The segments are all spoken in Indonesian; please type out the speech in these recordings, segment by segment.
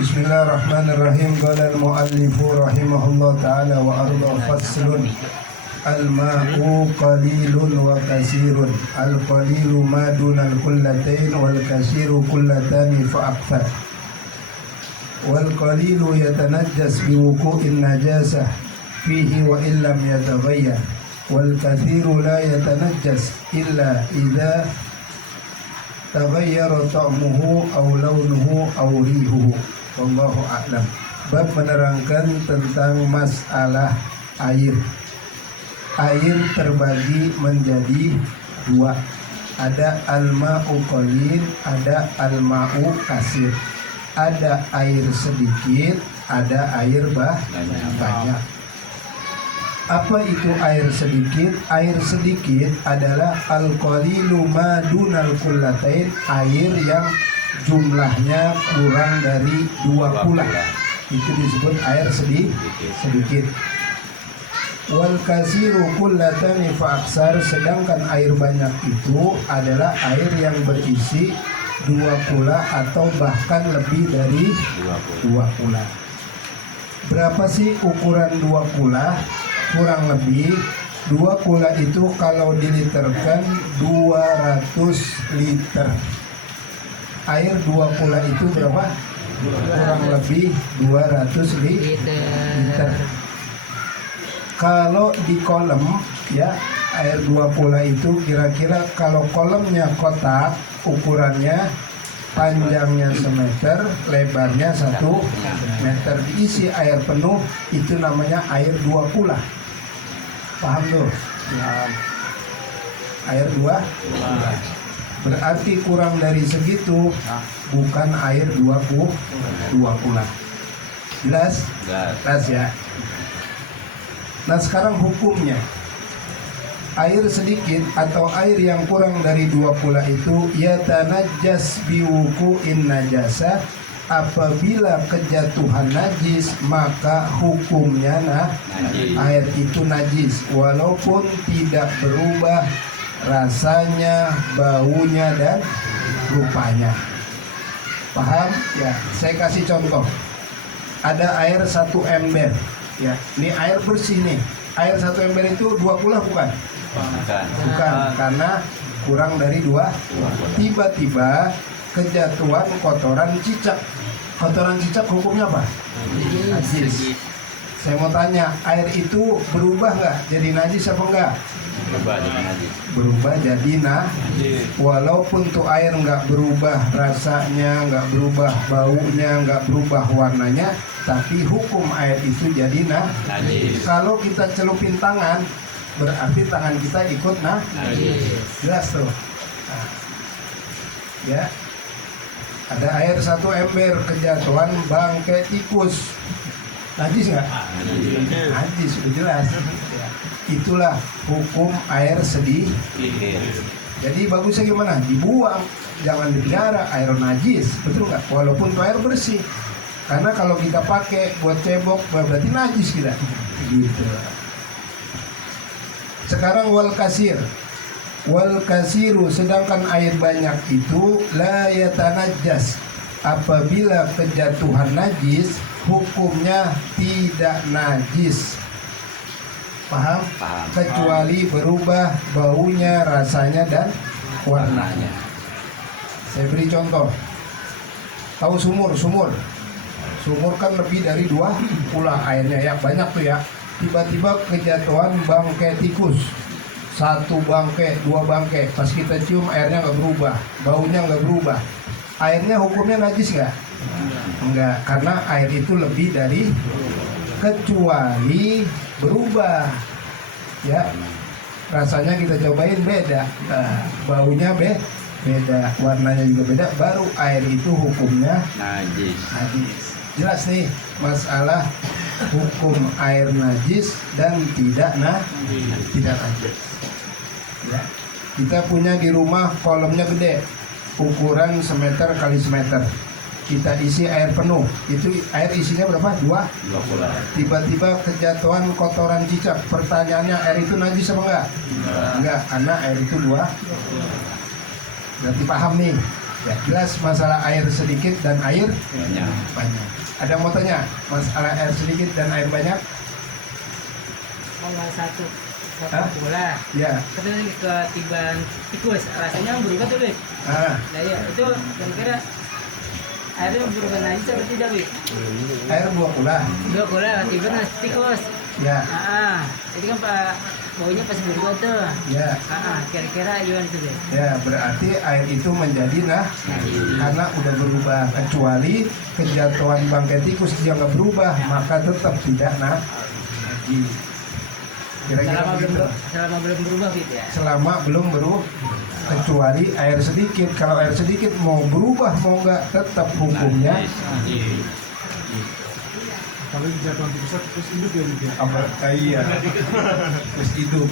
Bismillahirrahmanirrahim. Qala al-muallifu rahimahullah ta'ala wa arda faslun. Al-ma'u qalilun wa kasirun. Al-qalilu ma dunal kullatain wal kasiru kullatani fa akthar. Wal qalilu yatanajjas bi wuqu'in najasah fihi wa illam yataghayyar. Wal kathiru la yatanajjas illa idza taghayyara ta'muhu aw launuhu aw rihuhu. Wallahu a'lam. Bab menerangkan tentang masalah air. Air terbagi menjadi dua. Ada al-ma'u qalil, ada al-ma'u kasir. Ada air sedikit, ada air banyak. Apa itu air sedikit? Air sedikit adalah al-qalilu ma dunal kullatain, air yang jumlahnya kurang dari 2 kula. Itu disebut air sedikit. Wal kasiru kullatani fa aksar, sedangkan air banyak itu adalah air yang berisi 2 kula atau bahkan lebih dari 2 kula. Berapa sih ukuran 2 kula? Kurang lebih 2 kula itu kalau diliterkan 200 liter. Air 2 kula itu berapa? Kurang lebih 200 liter. Kalau di kolam ya, air 2 kula itu kira-kira kalau kolamnya kotak, ukurannya panjangnya semeter, lebarnya 1 meter, diisi air penuh, itu namanya air 2 kula. Paham tuh? Ya. Air 2 kula. Berarti kurang dari segitu bukan air 2 kula. Jelas? Jelas ya. Nah sekarang hukumnya, air sedikit atau air yang kurang dari 2 kula itu yatanajjas biwuqu'in najasa, apabila kejatuhan najis maka hukumnya air itu najis walaupun tidak berubah rasanya, baunya dan rupanya. Paham? Ya, saya kasih contoh. Ada air 1 ember. Ya, ini air bersih nih. Air 1 ember itu 2 kula bukan? Bukan, karena kurang dari 2. Tiba-tiba kejatuhan kotoran cicak. Kotoran cicak hukumnya apa? Najis. Saya mau tanya, air itu berubah nggak? Jadi najis apa enggak? Berubah jadi najis. Walaupun tuh air nggak berubah rasanya, nggak berubah baunya, nggak berubah warnanya, tapi hukum air itu jadi najis. Kalau kita celupin tangan, berarti tangan kita ikut najis. Jelas tuh. Nah, ya. Ada air 1 ember, kejatuhan bangkai tikus. Najis nggak? Najis, sudah jelas. Ya. Itulah hukum air sedikit. Jadi bagusnya gimana? Dibuang, jangan dipelihara. Air najis, betul nggak? Walaupun itu air bersih. Karena kalau kita pakai buat cebok, berarti najis kita. Gitu. Sekarang wal kasir. Wal kasiru, sedangkan air banyak itu la yatanajjas, apabila kejatuhan najis hukumnya tidak najis. Paham? Kecuali berubah baunya, rasanya dan warnanya. Saya beri contoh. Tahu sumur kan lebih dari 2 kula airnya ya, banyak tuh ya. Tiba-tiba kejatuhan bangkai tikus, 1 bangkai, 2 bangkai. Pas kita cium airnya nggak berubah, baunya nggak berubah. Airnya hukumnya najis nggak? Enggak, karena air itu lebih dari, kecuali berubah. Ya, rasanya kita cobain beda, baunya beda, warnanya juga beda, baru air itu hukumnya najis. Jelas nih masalah hukum air najis dan tidak najis. Ya. Kita punya di rumah kolamnya gede, ukuran semeter kali semeter. Kita isi air penuh, itu air isinya berapa? 2 kula. Tiba-tiba kejatuhan kotoran cicak. Pertanyaannya, air itu najis apa enggak? Enggak, karena air itu 2. Berarti paham nih. Ya, jelas masalah air sedikit dan air banyak. Ada yang mau tanya masalah air sedikit dan air banyak? Kalau satu Hah? bola, Ya. kemudian ketiban tikus, rasanya berubah tuh, Bib. Ah, Nah ya, itu kira-kira airnya berubah najis atau tidak, Bib? air buah pula. Dua bola, tiban tikus. Ya, Jadi kan Pak, baunya pasti berubah tuh. ya. Kira-kira gimana tuh, Bib? Ya, berarti air itu menjadi karena udah berubah, kecuali kejatuhan bangkai tikus dia nggak berubah, maka tetap tidak najis. Kira-kira begitu. Selama belum berubah, Bib ya. Selama belum berubah, kecuali air sedikit. Kalau air sedikit mau berubah mau nggak, tetap hukumnya. Kalau jatuhan tikus induk ya gitu. Iya, terus hidup.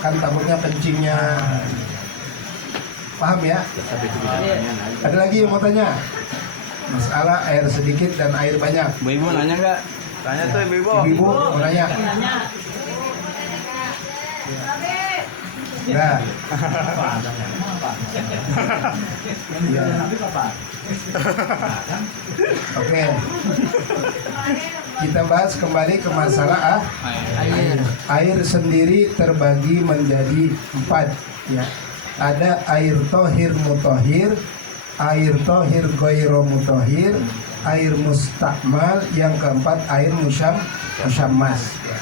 Kan takutnya kencingnya. Paham ya? Ada lagi yang mau tanya? Masalah air sedikit dan air banyak. Ibu nanya nggak? Tanya tuh ibu. Ibu mau nanya? Nanya, Ya. Ya. Oke. Kita bahas kembali ke masalah air. air sendiri terbagi menjadi 4 ya. Ada air tohir mutohir, air tohir goiro mutohir, air mustakmal, yang keempat air musyammas ya.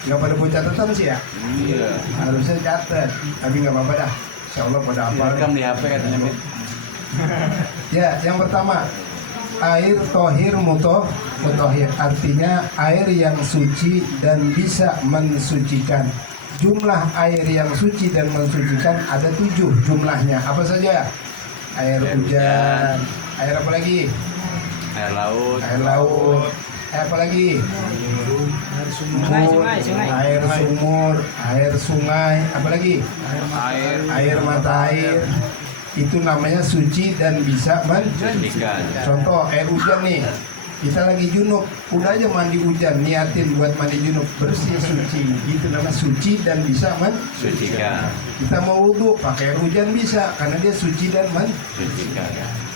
Nggak pada buat catatan sih ya? Iya. Harusnya catat, tapi nggak apa-apa dah. Insya Allah pada apa? Rekam di HP katanya. Bib. Ya, yang pertama air tohir mutohir, artinya air yang suci dan bisa mensucikan. Jumlah air yang suci dan mensucikan ada 7 jumlahnya. Apa saja? Air hujan, air apa lagi? Air laut. Air laut, air apa lagi? Sungai. Air sumur, air sungai, apa lagi? Air mata air. Itu namanya suci dan bisa Sucikan. Contoh air hujan nih, kita lagi junub, udah aja mandi hujan, niatin buat mandi junub, bersih suci, itu namanya suci dan bisa Sucikan. Kita mau wudhu pakai air hujan bisa, karena dia suci dan Sucikan.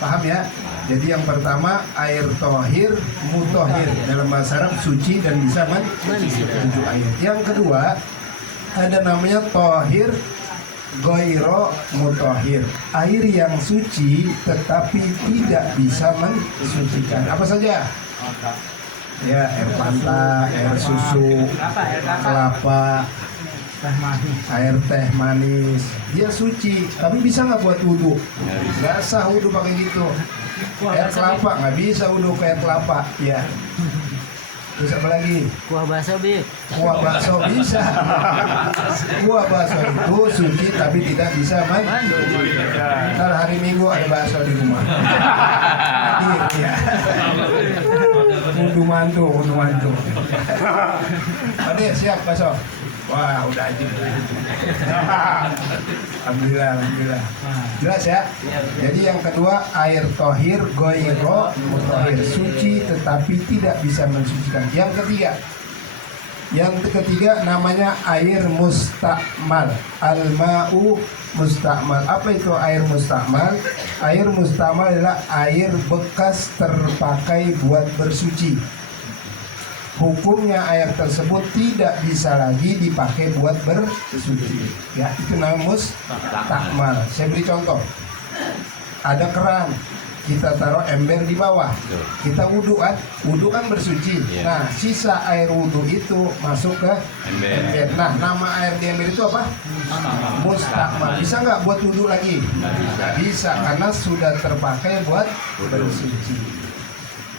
paham ya? Jadi yang pertama air tohir mutohir, dalam bahasa Arab suci dan bisa tujuh air. Yang kedua ada namanya tohir goiro mutohir, air yang suci tetapi tidak bisa mensucikan. Apa saja? Ya, air pantai, air susu, kelapa, air teh manis. Dia suci, tapi bisa nggak buat wudhu? Nggak sah wudhu pakai gitu. Air kelapa nggak bisa wudhu kayak kelapa, ya. Terus apa lagi? Kuah bakso, Bib. Kuah bakso bisa. Kuah bakso itu suci tapi tidak bisa ntar hari Minggu ada bakso di rumah. Iya. Undu mantu. Ade siap bakso. Wah udah aja. Alhamdulillah. Jelas ya. Jadi yang kedua air tohir goiro mutohir, suci tetapi tidak bisa mensucikan. Yang ketiga namanya air mustakmal, al-ma'u mustakmal. Apa itu air mustakmal? Air mustakmal adalah air bekas terpakai buat bersuci. Hukumnya air tersebut tidak bisa lagi dipakai buat bersuci. Ya, itu namanya mustakmal. Saya beri contoh. Ada keran, kita taruh ember di bawah. Kita wudhu kan bersuci. Nah, sisa air wudhu itu masuk ke ember. Nah, nama air di ember itu apa? Mustakmal. Bisa nggak buat wudhu lagi? Nggak bisa, karena sudah terpakai buat bersuci.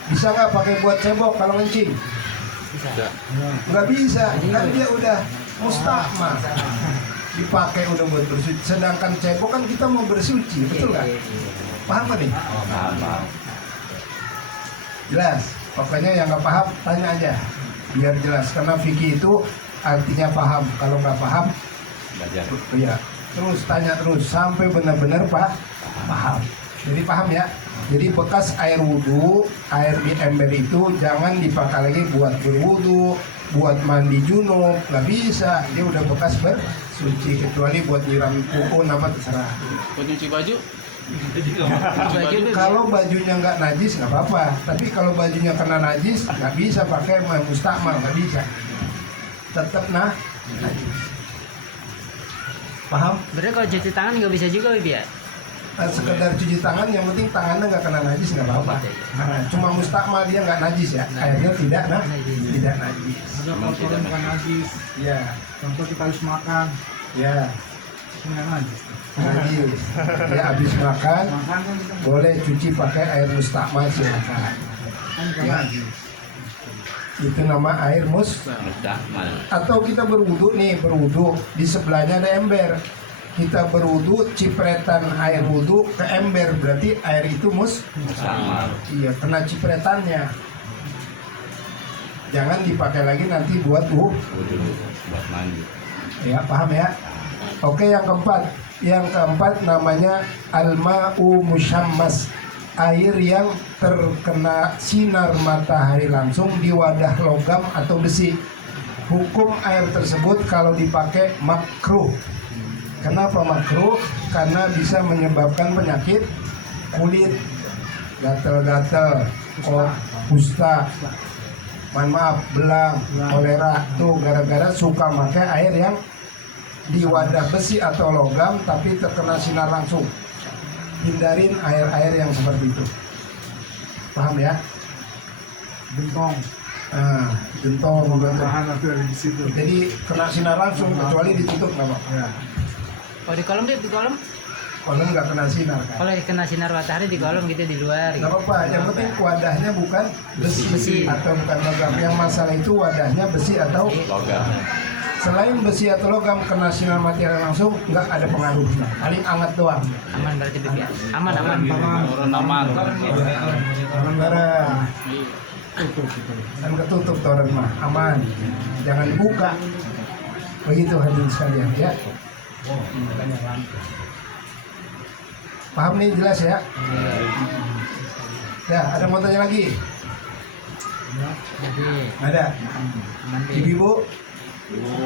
Bisa nggak pakai buat cebok kalau kencing? Nggak bisa, kan dia udah mustakmal, dipakai udah buat bersuci. Sedangkan cebok kan kita mau bersuci, betul nggak? Paham nggak nih? Paham. Jelas. Pokoknya yang nggak paham tanya aja, biar jelas. Karena fikih itu artinya paham. Kalau nggak paham, Belajar. ya terus tanya terus sampai benar-benar paham. Jadi paham ya. Jadi bekas air wudhu, air di ember itu jangan dipakai lagi buat berwudhu, buat mandi junub, nggak bisa. Dia udah bekas bersuci, kecuali buat nyiram kuku apa terserah. Buat nyuci baju? Baju Bib. Kalau bajunya nggak najis nggak apa-apa, tapi kalau bajunya kena najis nggak bisa pakai mustakmal, nggak bisa. Tetap najis. Paham? Berarti kalau cuci tangan nggak bisa juga Bib ya? Sekedar cuci tangan, yang penting tangannya nggak kena najis nggak apa-apa. Nah, cuma mustakmal dia nggak najis ya, airnya tidak tidak najis. Ada kotoran bukan najis. Ya, Contoh kita habis makan, ya, itu nggak najis. najis. Ya habis makan Makan kan kita boleh cuci pakai air mustakmal silakan. kan bukan Ya. najis. Itu nama air Mustakmal. Atau kita berwudu nih, berwudu di sebelahnya ada ember. Kita berwudu, cipretan air wudu ke ember, berarti air itu Mustakmal. iya, kena cipretannya. Jangan dipakai lagi nanti buat Wudu buat mandi. ya, paham ya? Oke, yang keempat. Yang keempat namanya al-ma'u musyammas. Air yang terkena sinar matahari langsung di wadah logam atau besi. Hukum air tersebut kalau dipakai makruh. Kenapa makruh? Karena bisa menyebabkan penyakit kulit, gatal-gatal, kusta, mohon maaf, belang, kolera. Tuh gara-gara suka pakai air yang di wadah besi atau logam tapi terkena sinar langsung. Hindarin air-air yang seperti itu. Paham ya? Gentong, Nah, gentong, bahan nanti dari di situ. jadi kena sinar langsung kecuali ditutup nggak apa? Ya. Oh di kolam Bib, di kolam. Kalau nggak kena sinar kan? Kalau kena sinar matahari di kolam gitu di luar. Nggak Gitu. apa-apa, yang penting wadahnya bukan besi, Besi. atau bukan logam. Yang masalah itu wadahnya besi atau Logam. selain besi atau logam kena sinar matahari langsung nggak ada pengaruhnya, paling hangat doang. Aman berarti Bib ya? Aman. Turun aman. Sementara kan ketutup toren mah aman, jangan dibuka. Begitu hadirin sekalian ya. Paham nih, jelas ya? Ya, ada mau tanya lagi? Jadi Ada? aman Bib. Ibu-ibu?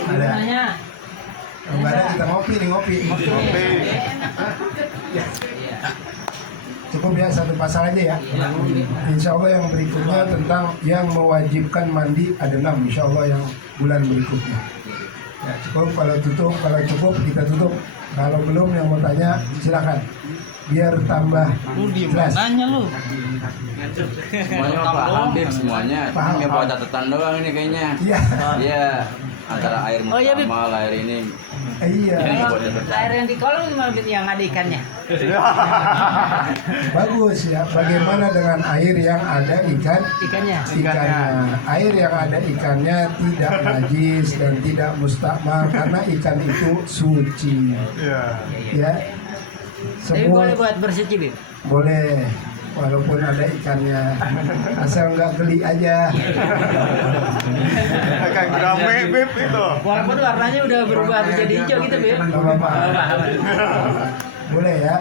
Ada? Nanya. Kalau nggak ada kita ngopi nih, ngopi. Iya. Cukup ya satu pasal aja ya. Insya Allah yang berikutnya tentang yang mewajibkan mandi ada 6. Insya Allah yang bulan berikutnya. Ya, cukup. Kalau cukup kita tutup. Kalau belum yang mau tanya silakan. Biar tambah jelas. Nanya lu. Semuanya paham Bib, semuanya. Paham, Nggak paham. bawa catatan doang ini kayaknya. Iya. Iya. Antara air Oh, iya, Bib. mustakmal, air ini. Iya. Buat catatan. Air yang di kolam gimana Bib yang ada ikannya? Bagus ya. Bagaimana dengan air yang ada Ikannya. ikannya? Air yang ada ikannya tidak najis dan tidak mustakmal karena ikan itu suci. Ya. Tapi boleh buat bersuci Bib. Boleh, walaupun ada ikannya, asal nggak geli aja. Kayak gurame Bib itu. Walaupun warnanya udah berubah jadi hijau gitu Bib. Nggak apa-apa. Boleh ya,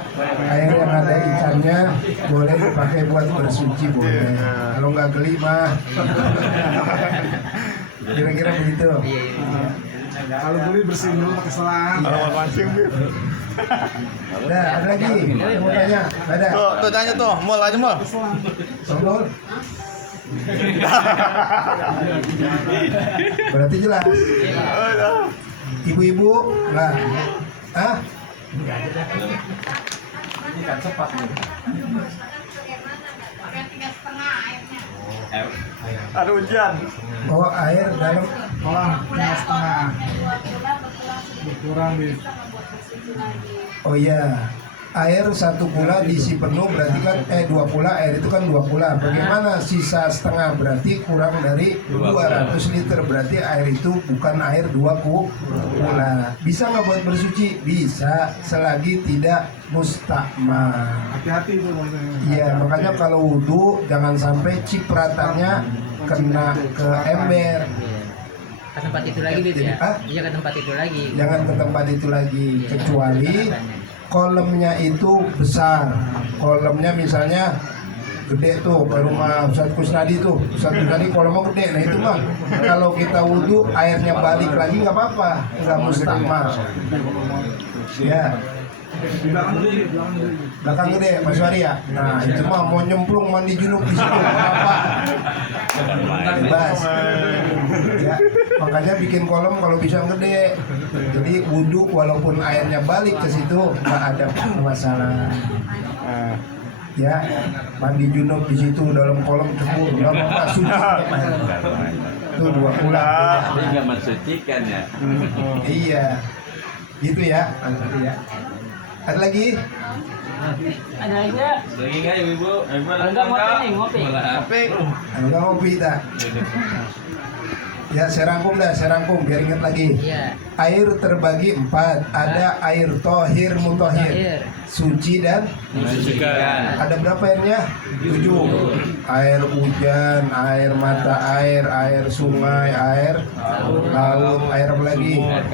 air yang ada ikannya boleh dipakai buat bersuci boleh. Kalau nggak geli mah, kira-kira begitu. Kalau boleh bersihin dulu pakai selang. Kalau mau mancing Bib. Nah, ada lagi, mau tanya, ada. Tuh tanya tuh, mall aja mall. Sombol. Berarti jelas. Ibu-ibu, nggak? Ah? Ada hujan. Oh, air dalam. Kolam setengah. Berkurang Bib. Oh iya, air 1 kula diisi penuh berarti kan 2 kula, air itu kan 2 kula. Bagaimana sisa setengah berarti kurang dari 200 liter, berarti air itu bukan air 2 kula. Bisa nggak buat bersuci? Bisa, selagi tidak mustakmal. Hati-hati itu maksudnya. Iya, makanya kalau wudhu jangan sampai cipratannya kena ke ember. Ke tempat itu lagi Bib ya? Ah? Iya ke tempat itu lagi. Jangan ke tempat itu lagi, kecuali kolamnya itu besar. Kolamnya misalnya gede tuh, ke rumah Ustadz Kusnadi tuh. Ustadz Kusnadi kolamnya gede, nah itu mah kalau kita wudhu airnya balik lagi nggak apa-apa, nggak mustakmal. Ya, Di belakang dulu, Bib, belakang dulu. belakang gede Mas Waria. Nah itu mah mau nyemplung mandi junub di situ apa? Bebas. Ya, makanya bikin kolam kalau bisa yang gede. Jadi wudhu walaupun airnya balik ke situ nggak ada masalah. Ya, mandi junub di situ dalam kolam cebur, nggak apa-apa suci. Itu 2 bulan. Tapi nggak mensucikan ya. Iya, gitu ya. Ya. Ada lagi? Ada lagi ya? Lagi nggak ibu? Kalau nggak ngopi nih, ngopi. Tapi Ada nggak ngopi tak? Ya, saya rangkum biar ingat lagi. Iya. Air terbagi 4. Ada air tohir, mutohir, suci dan Mensucikan. ada berapa airnya? 7. Air hujan, air mata air sungai, air laut, air apa lagi? Air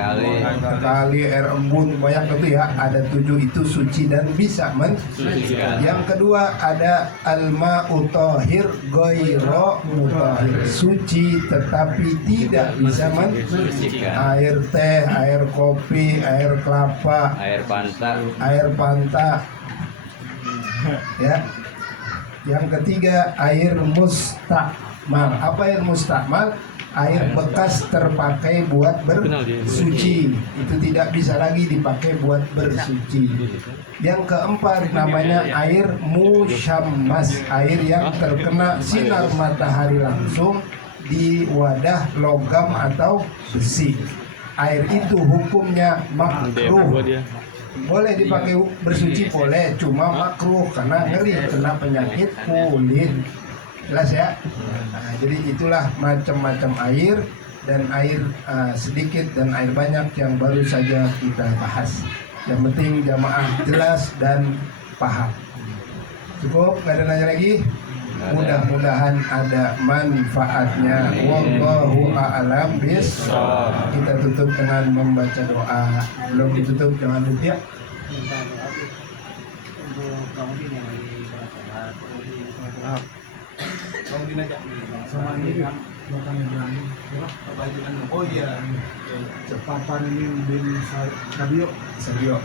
kali. Air embun, banyak itu ya. Ada 7 itu suci dan bisa Mensucikan. Yang kedua ada al-ma'u tohir goiro mutahhir, suci tetapi tidak bisa Mensucikan. air teh, air kopi, air kelapa, Air pantai. air panta. Ya. Yang ketiga air mustakmal. Apa air mustakmal? Air bekas terpakai buat bersuci. Itu tidak bisa lagi dipakai buat bersuci. Yang keempat namanya air musyammas, air yang terkena sinar matahari langsung di wadah logam atau besi. Air itu hukumnya makruh. Boleh dipakai bersuci boleh, cuma makruh karena ngeri kena penyakit kulit. Jelas ya? Nah, jadi itulah macam-macam air dan air sedikit dan air banyak yang baru saja kita bahas. Yang penting jamaah jelas dan paham. Cukup, nggak ada nanya lagi? Mudah-mudahan ada manfaatnya. Wallahu a'lam bishawab. Kita tutup dengan membaca doa. Belum ditutup jangan lupa ya. Sama ini belakang Ibrahim. Oh iya. Papan ini bin Sabio. Sabio.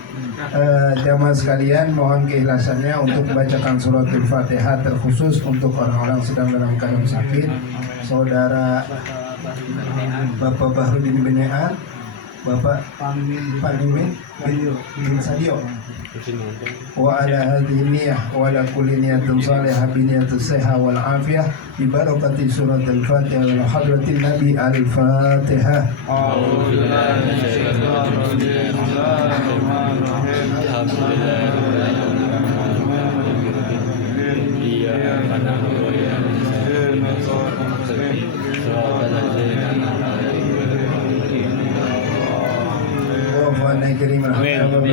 Jamaah sekalian, mohon keikhlasannya untuk membacakan suratul Fatihah terkhusus untuk orang-orang sedang dalam keadaan sakit. Saudara Bapak Bahrudin Benean, Bapak Panimin bin Sadio. Wa ala hadhihi niyyah wa ala kulli niyatin salihah bi niyatis sihah wal afiyah bi barakati suratul Fatihah wa hadratin Nabi al-Fatihah.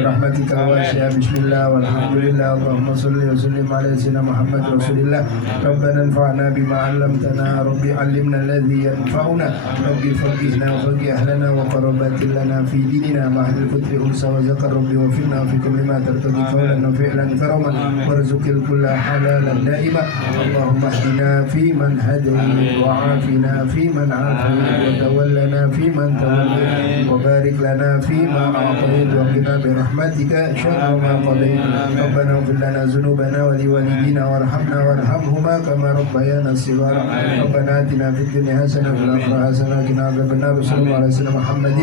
برحمتك الواسعة بسم الله والحمد لله اللهم صل وسلم على سيدنا محمد رسول الله ربنا انفعنا بما علمتنا ربي علمنا الذي ينفعنا ربي فقهنا وفقه أهلنا وقربات لنا في ديننا مع أهل الفطر أنسى وذكر ربي وفقنا في كل ما ترتضي قولا وفعلا كرما وارزق الكل حلالا دائما اللهم اهدنا فيمن هديت وعافنا فيمن عافيت وتولنا فيمن توليت وبارك لنا فيما أعطيت وقنا برحمتك شر ما قضيت ربنا اغفر لنا ذنوبنا ولوالدينا وارحمنا وارحمهما كما ربيانا صغارا ربنا آتنا في الدنيا حسنة وفي الآخرة حسنة وقنا عذاب النار وصلى الله على سيدنا محمد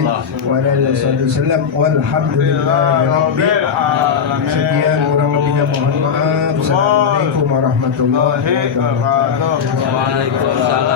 وعلى آله وصحبه وسلم والحمد لله رب العالمين. Sekian kurang lebihnya mohon maaf. Assalamualaikum warahmatullahi wabarakatuh. Waalaikumsalam.